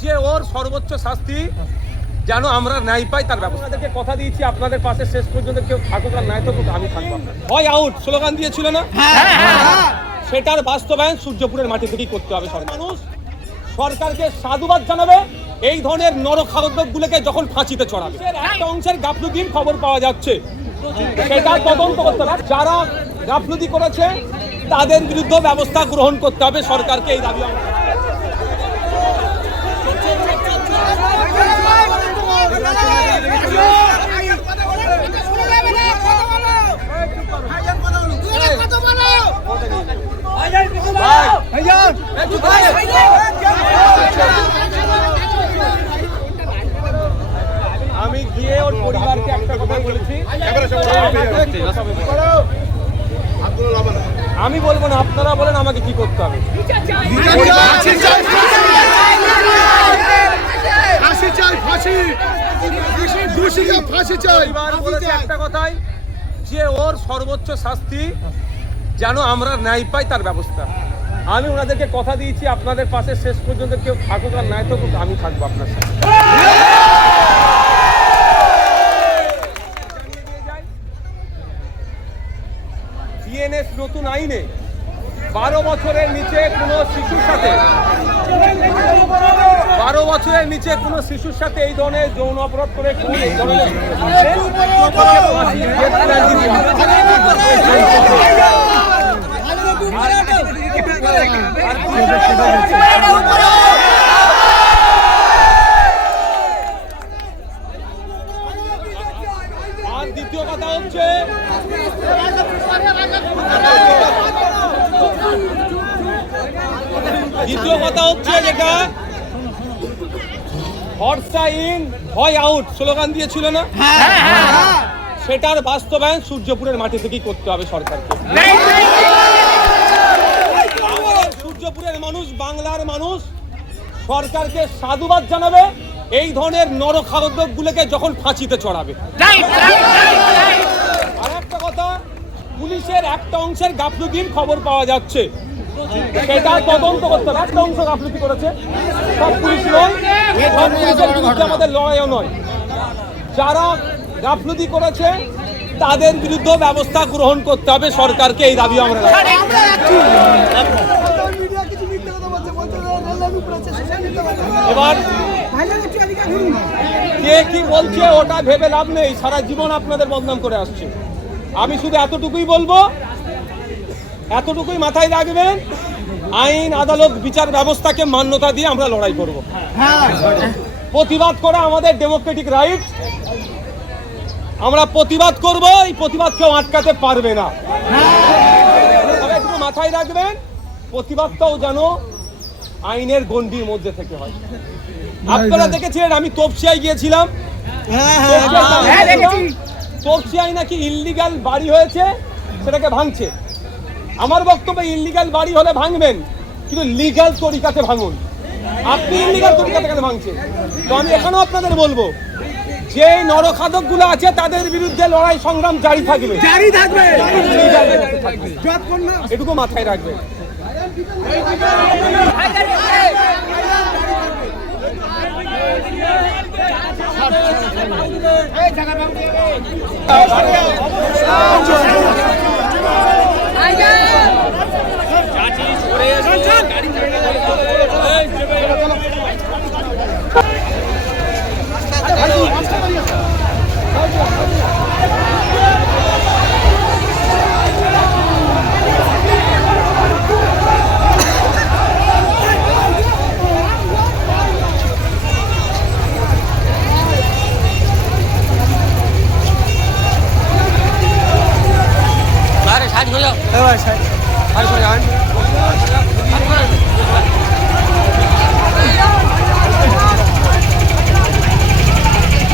যে ওর সর্বোচ্চ শাস্তি যেন আমরা ন্যায় পাই তার ব্যবস্থা। আপনাদেরকে কথা দিয়েছি আপনাদের পাশে শেষ পর্যন্ত কেউ থাকুক আর নাই থাকুক আমি থাকবো। হয় আউট স্লোগান দিয়েছিল না, সেটার বাস্তবায়ন সূর্যপুরের মাটি থেকেই করতে হবে। মানুষ সরকারকে সাধুবাদ জানাবে এই ধরনের নরখাদকগুলোকে যখন ফাঁসিতে চড়াবে। একটা অংশের গাফলতির খবর পাওয়া যাচ্ছে, সেটা তদন্ত করতে হবে। যারা গাফলতি করেছে তাদের বিরুদ্ধে ব্যবস্থা গ্রহণ করতে হবে সরকারকে, এই দাবি আমরা। আমি গিয়ে ওর পরিবারকে একটা কথা বলেছি, আমি বলবো না, আপনারা বলেন আমাকে কি করতে হবে। একটা কথাই যে ওর সর্বোচ্চ শাস্তি যেন আমরা ন্যায় পাই তার ব্যবস্থা। আমি ওনাদেরকে কথা দিয়েছি আপনাদের পাশে শেষ পর্যন্ত কেউ থাকুক আর নাই থাকুক আমি থাকবো আপনার সাথে। বিএনএস নতুন আইনে 12 বছরের নিচে কোনো শিশুর সাথে 12 বছরের নিচে কোনো শিশুর সাথে এই ধরনের যৌন অপরাধ করে এই ধরনের আর দ্বিতীয় কথা হচ্ছে যেটা ভরসা ইন হয় আউট স্লোগান দিয়েছিল না, সেটার বাস্তবায়ন সূর্যপুরের মাটি থেকেই করতে হবে সরকারকে। আমাদের সূর্যপুরের মানুষ, বাংলার মানুষ সরকারকে সাধুবাদ জানাবে এই ধরনের নরখাদকগুলোকে যখন ফাঁসিতে চড়াবে। আর একটা কথা, পুলিশের একটা অংশের গাফলতির খবর পাওয়া যাচ্ছে, সেটা তদন্ত করতে হবে। একটা অংশ গাফলতি করেছে, সব পুলিশ নয়, সব পুলিশের বিরুদ্ধে আমাদের লড়াইও নয়। যারা গাফলতি করেছে তাদের বিরুদ্ধে ব্যবস্থা গ্রহণ করতে হবে সরকারকে, এই দাবি আমরা। এবার কে কি বলছে ওটা ভেবে লাভ নেই, সারা জীবন আপনাদের বদনাম করে আসছে। আমি শুধু এতটুকুই বলবো, এতটুকুই মাথায় রাখবেন, আইন আদালত বিচার ব্যবস্থাকে মান্যতা দিয়ে আমরা লড়াই করব। প্রতিবাদ করা আমাদের ডেমোক্রেটিক রাইট, আমরা প্রতিবাদ করব, এই প্রতিবাদ কেউ আটকাতে পারবে না। তবে একটু মাথায় রাখবেন, প্রতিবাদটাও যেন আইনের গণ্ডির মধ্যে থেকে হয়। আপনারা দেখেছিলেন আমি তপসিয়ায় গিয়েছিলাম, তপসিয়ায় নাকি ইল্লিগাল বাড়ি হয়েছে, সেটাকে ভাঙছে। আমার বক্তব্য, ইল্লিগাল বাড়ি হলে ভাঙবেন, কিন্তু লিগাল তরিকাতে ভাঙুন। আপনি ইল্লিগাল তরিকাতে কেন ভাঙছেন? তো আমি এখানেও আপনাদের বলবো, যে নরখাদকগুলো আছে তাদের বিরুদ্ধে লড়াই সংগ্রাম জারি থাকবে, এটুকু মাথায় রাখবেন। সাইড হয়ে যাও, সাইড হয়ে যান।